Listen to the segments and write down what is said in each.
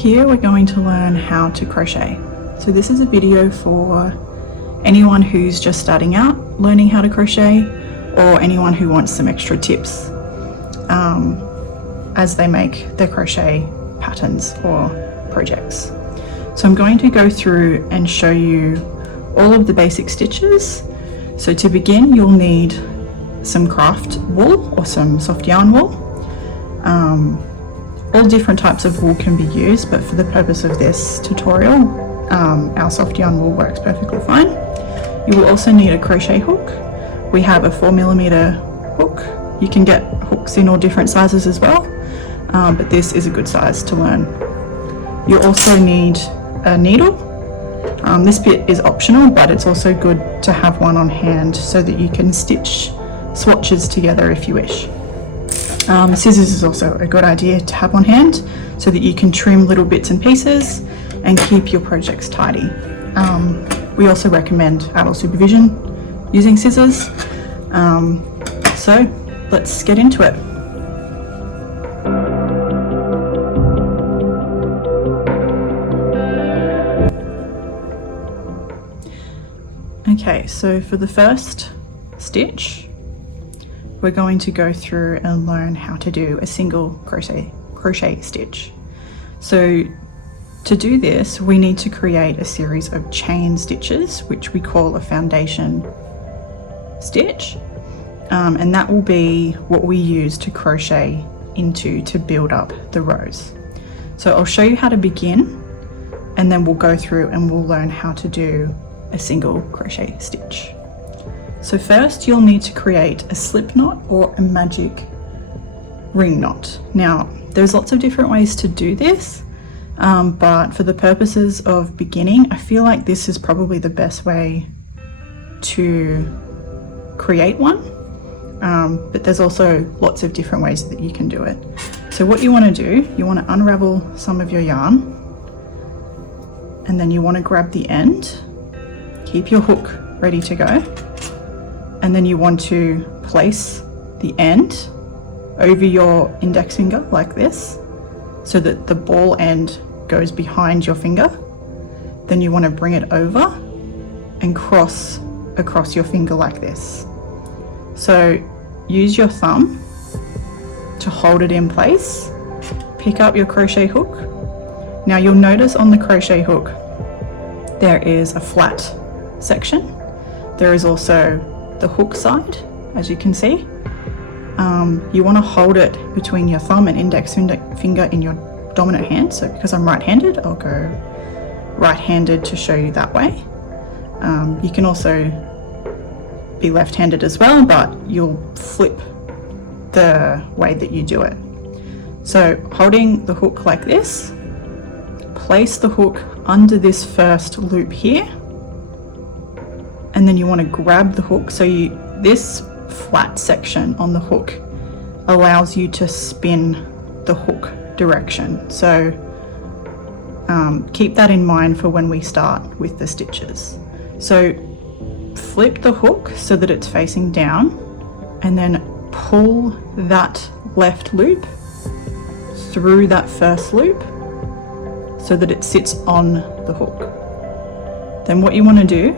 Here we're going to learn how to crochet. So this is a video for anyone who's just starting out learning how to crochet, or anyone who wants some extra tips as they make their crochet patterns or projects. So I'm going to go through and show you all of the basic stitches. So to begin, you'll need some craft wool or some soft yarn wool. All different types of wool can be used, but for the purpose of this tutorial, our soft yarn wool works perfectly fine. You will also need a crochet hook. We have a 4mm hook. You can get hooks in all different sizes as well, but this is a good size to learn. You'll also need a needle. This bit is optional, but it's also good to have one on hand so that you can stitch swatches together if you wish. Scissors is also a good idea to have on hand so that you can trim little bits and pieces and keep your projects tidy. We also recommend adult supervision using scissors. So let's get into it. Okay, so for the first stitch, we're going to go through and learn how to do a single crochet stitch. So to do this, we need to create a series of chain stitches, which we call a foundation stitch. And that will be what we use to crochet into to build up the rows. So I'll show you how to begin, and then we'll go through and we'll learn how to do a single crochet stitch. So first you'll need to create a slip knot or a magic ring knot. Now there's lots of different ways to do this, but for the purposes of beginning, I feel like this is probably the best way to create one, but there's also lots of different ways that you can do it. So what you want to do, you want to unravel some of your yarn, and then you want to grab the end, keep your hook ready to go, and then you want to place the end over your index finger like this so that the ball end goes behind your finger. Then you want to bring it over and cross across your finger like this. So use your thumb to hold it in place. Pick up your crochet hook. Now you'll notice on the crochet hook there is a flat section. There is also the hook side, as you can see. You want to hold it between your thumb and index finger in your dominant hand. So because I'm right-handed, I'll go right-handed to show you that way. You can also be left-handed as well, but you'll flip the way that you do it. So holding the hook like this, place the hook under this first loop here, and then you want to grab the hook. So this flat section on the hook allows you to spin the hook direction. So keep that in mind for when we start with the stitches. So flip the hook so that it's facing down, and then pull that left loop through that first loop so that it sits on the hook. Then what you want to do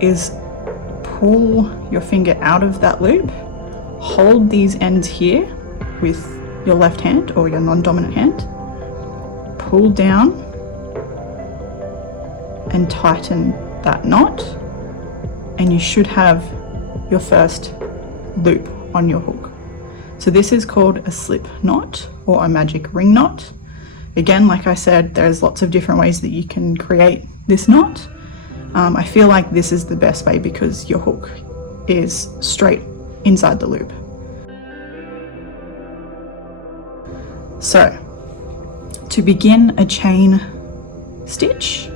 is pull your finger out of that loop, hold these ends here with your left hand or your non-dominant hand, pull down and tighten that knot, and you should have your first loop on your hook. So this is called a slip knot or a magic ring knot. Again, like I said, there's lots of different ways that you can create this knot. I feel like this is the best way because your hook is straight inside the loop. So to begin a chain stitch,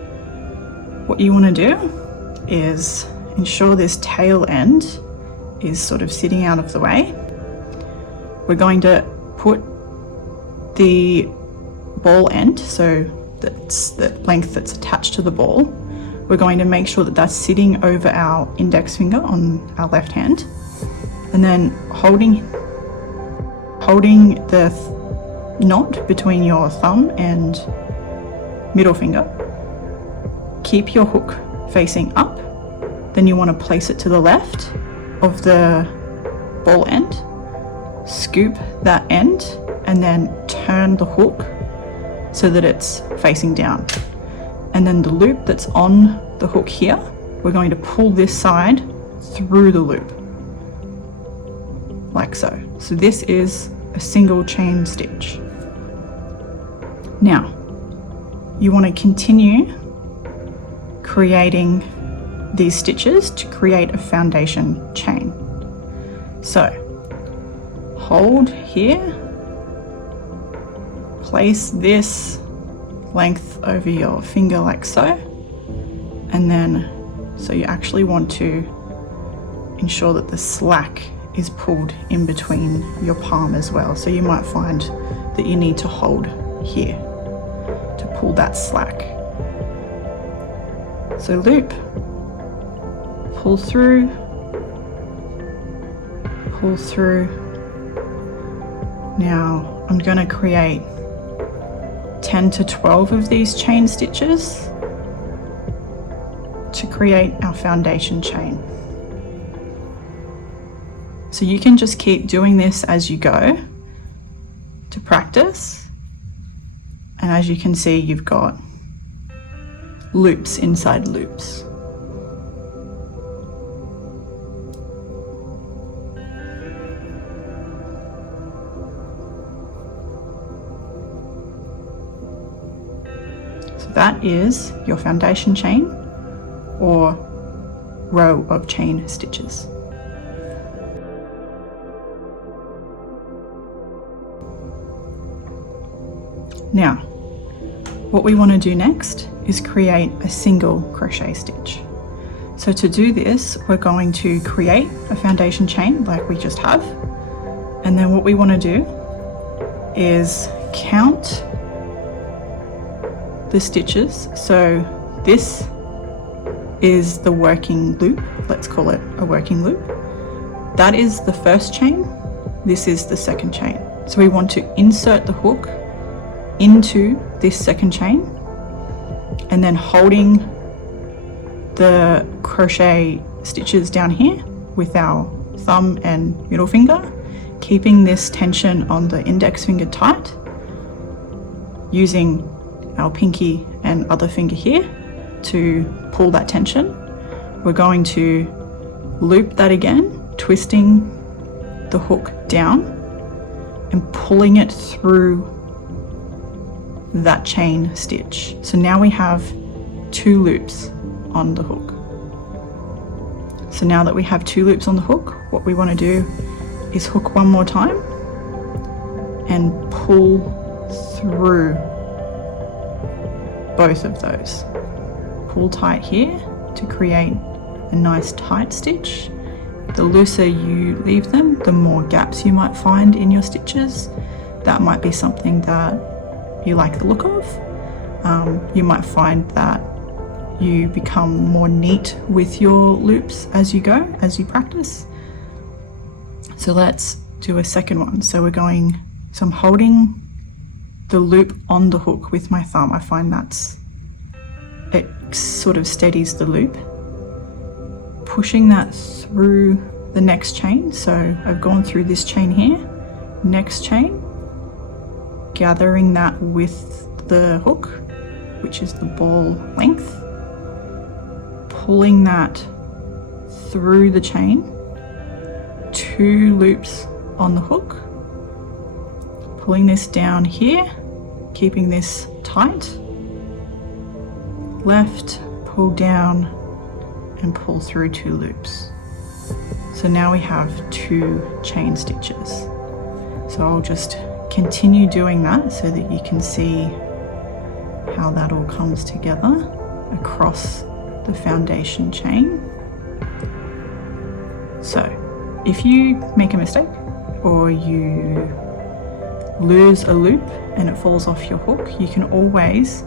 what you want to do is ensure this tail end is sort of sitting out of the way. We're going to put the ball end, so that's the length that's attached to the ball, we're going to make sure that that's sitting over our index finger on our left hand, and then holding the knot between your thumb and middle finger, keep your hook facing up, then you want to place it to the left of the ball end, scoop that end, and then turn the hook so that it's facing down. And then the loop that's on the hook here, we're going to pull this side through the loop, like so. So this is a single chain stitch. Now, you want to continue creating these stitches to create a foundation chain. So, hold here, place this length over your finger like so, and then so you actually want to ensure that the slack is pulled in between your palm as well. So you might find that you need to hold here to pull that slack. So loop, pull through, pull through. Now I'm going to create 10 to 12 of these chain stitches to create our foundation chain. So you can just keep doing this as you go to practice, and as you can see, you've got loops inside loops. So that is your foundation chain or row of chain stitches. Now, what we want to do next is create a single crochet stitch. So to do this, we're going to create a foundation chain like we just have. And then what we want to do is count the stitches. So this is the working loop. Let's call it a working loop. That is the first chain. This is the second chain. So we want to insert the hook into this second chain, and then holding the crochet stitches down here with our thumb and middle finger, keeping this tension on the index finger tight, using our pinky and other finger here to pull that tension. We're going to loop that again, twisting the hook down and pulling it through that chain stitch. So now we have 2 loops on the hook. So now that we have 2 loops on the hook, what we want to do is hook one more time and pull through both of those. Pull tight here to create a nice tight stitch. The looser you leave them, the more gaps you might find in your stitches. That might be something that you like the look of. You might find that you become more neat with your loops as you go, as you practice. So let's do a second one. So I'm holding the loop on the hook with my thumb. I find it sort of steadies the loop. Pushing that through the next chain. So I've gone through this chain here, next chain, gathering that with the hook, which is the ball length, pulling that through the chain, 2 loops on the hook, pulling this down here, keeping this tight, left, pull down and pull through 2 loops. So now we have 2 chain stitches. So I'll just continue doing that so that you can see how that all comes together across the foundation chain. So if you make a mistake or you lose a loop and it falls off your hook, you can always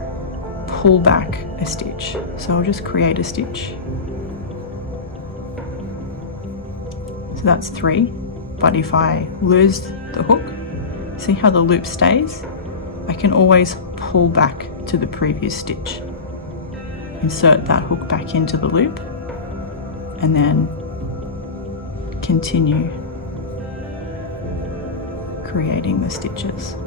pull back a stitch. So I'll just create a stitch. So that's 3, but if I lose the hook, see how the loop stays? I can always pull back to the previous stitch. Insert that hook back into the loop and then continue creating the stitches.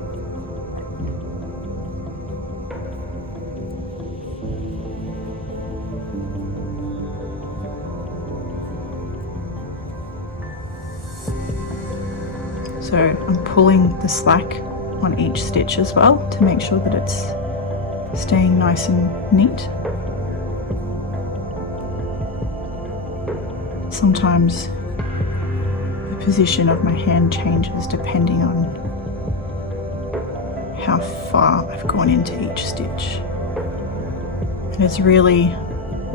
So I'm pulling the slack on each stitch as well to make sure that it's staying nice and neat. Sometimes the position of my hand changes depending on how far I've gone into each stitch. And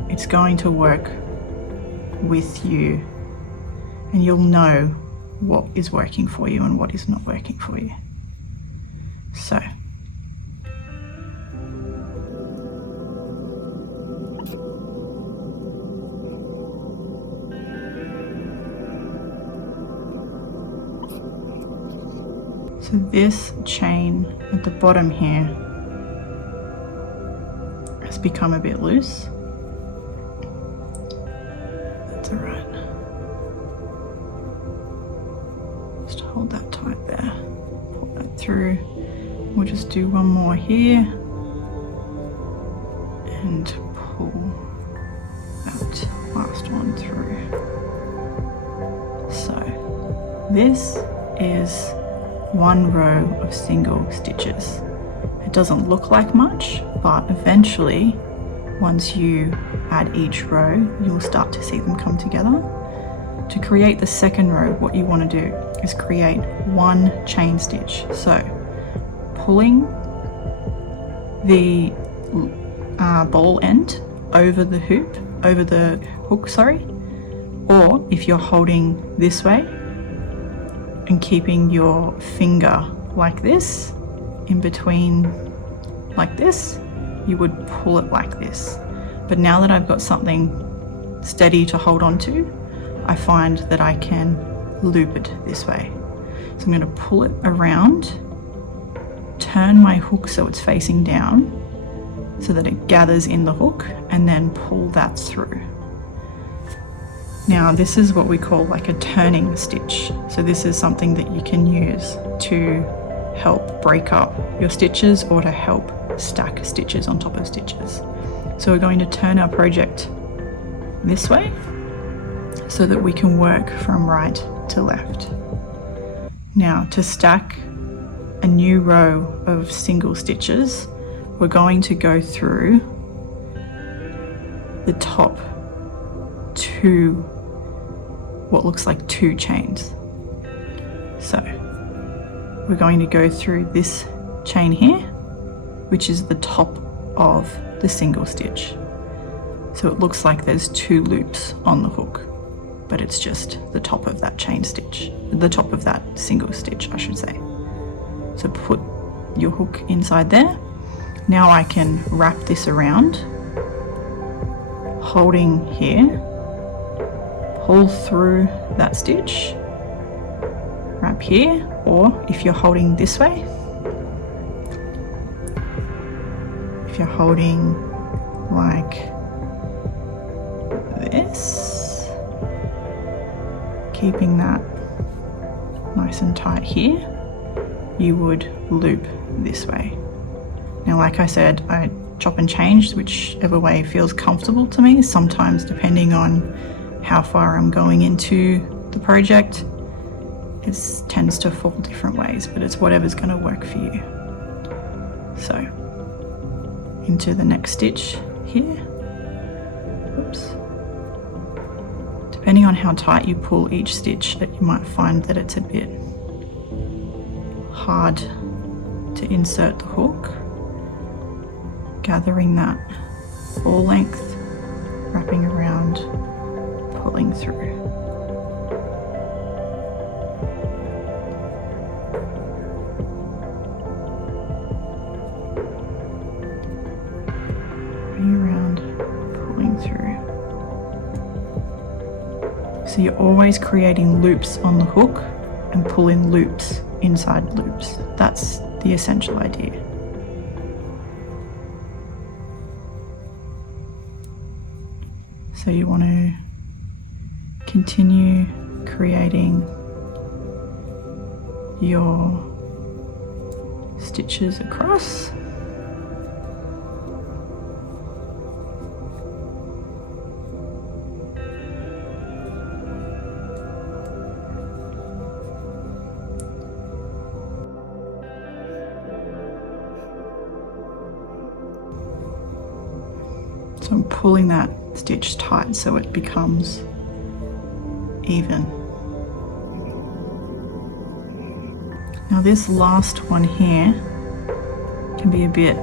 it's going to work with you, and you'll know what is working for you and what is not working for you. So this chain at the bottom here has become a bit loose. That's alright. Just hold that tight there. Pull that through. We'll just do one more here and pull that last one through. So this is one row of single stitches. It doesn't look like much, but eventually, once you add each row, you'll start to see them come together. To create the second row, what you want to do is create one chain stitch. So pulling the ball end over the hook, or if you're holding this way and keeping your finger like this, in between like this, you would pull it like this. But now that I've got something steady to hold on to, I find that I can loop it this way. So I'm going to pull it around, turn my hook so it's facing down so that it gathers in the hook, and then pull that through. Now this is what we call like a turning stitch. So this is something that you can use to help break up your stitches or to help stack stitches on top of stitches. So we're going to turn our project this way so that we can work from right to left. Now to stack a new row of single stitches, we're going to go through the top two, what looks like two chains. So we're going to go through this chain here, which is the top of the single stitch. So it looks like there's two loops on the hook, but it's just the top of that chain stitch, the top of that single stitch, I should say. So put your hook inside there. Now I can wrap this around, holding here, pull through that stitch, wrap here, or if you're holding this way, if you're holding like this, keeping that nice and tight here, you would loop this way. Now, like I said, I chop and change whichever way feels comfortable to me. Sometimes, depending on how far I'm going into the project, it tends to fall different ways, but it's whatever's going to work for you. So into the next stitch here. Oops. Depending on how tight you pull each stitch, that you might find that it's a bit hard to insert the hook. Gathering that ball length, wrapping around, pulling through. Wrapping around, pulling through. So you're always creating loops on the hook and pulling loops inside loops. That's the essential idea. So you want to continue creating your stitches across. So I'm pulling that stitch tight so it becomes even. Now this last one here can be a bit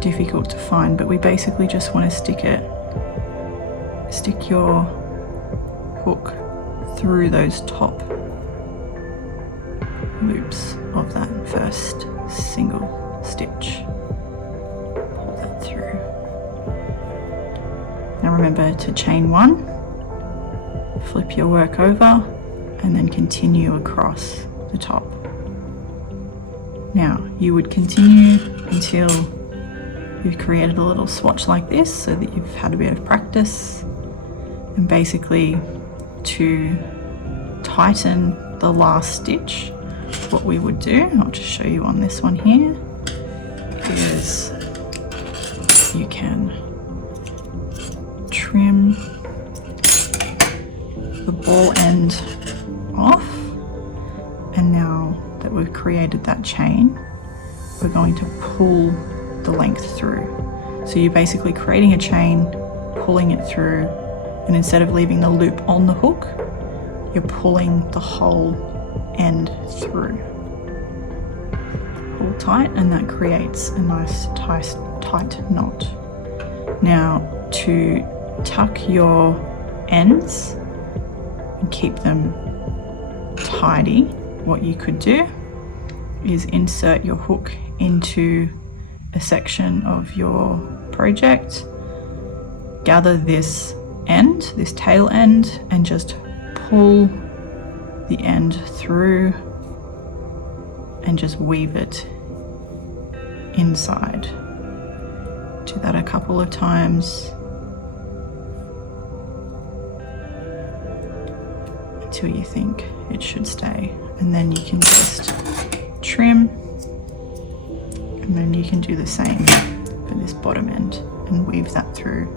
difficult to find, but we basically just want to stick your hook through those top loops of that first single stitch. Pull that through. Now remember to chain one, flip your work over, and then continue across the top. Now you would continue until you've created a little swatch like this so that you've had a bit of practice. And basically, to tighten the last stitch, what we would do, I'll just show you on this one here, is you can trim the ball end off, and now that we've created that chain, we're going to pull the length through. So you're basically creating a chain, pulling it through, and instead of leaving the loop on the hook, you're pulling the whole end through. Pull tight, and that creates a nice tight knot. Now to tuck your ends and keep them tidy, what you could do is insert your hook into a section of your project, gather this end, this tail end, and just pull the end through and just weave it inside. Do that a couple of times until you think it should stay, and then you can just trim, and then you can do the same for this bottom end and weave that through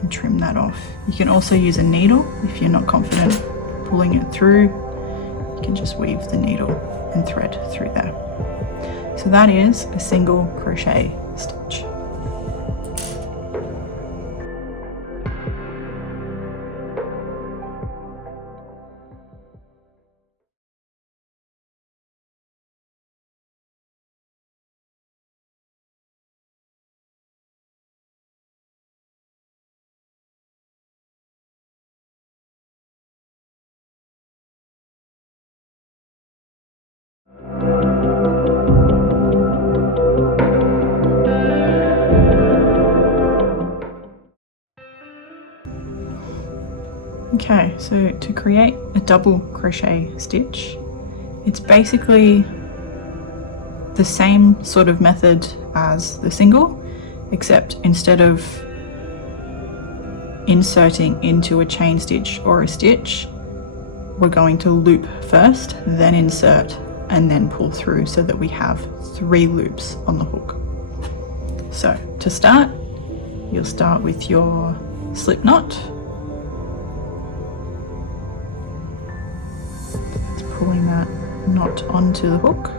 and trim that off. You can also use a needle if you're not confident pulling it through. You can just weave the needle and thread through there. So that is a single crochet stitch. Okay, so to create a double crochet stitch, it's basically the same sort of method as the single, except instead of inserting into a chain stitch or a stitch, we're going to loop first, then insert, and then pull through so that we have 3 loops on the hook. So to start, you'll start with your slip knot. Pulling that knot onto the hook.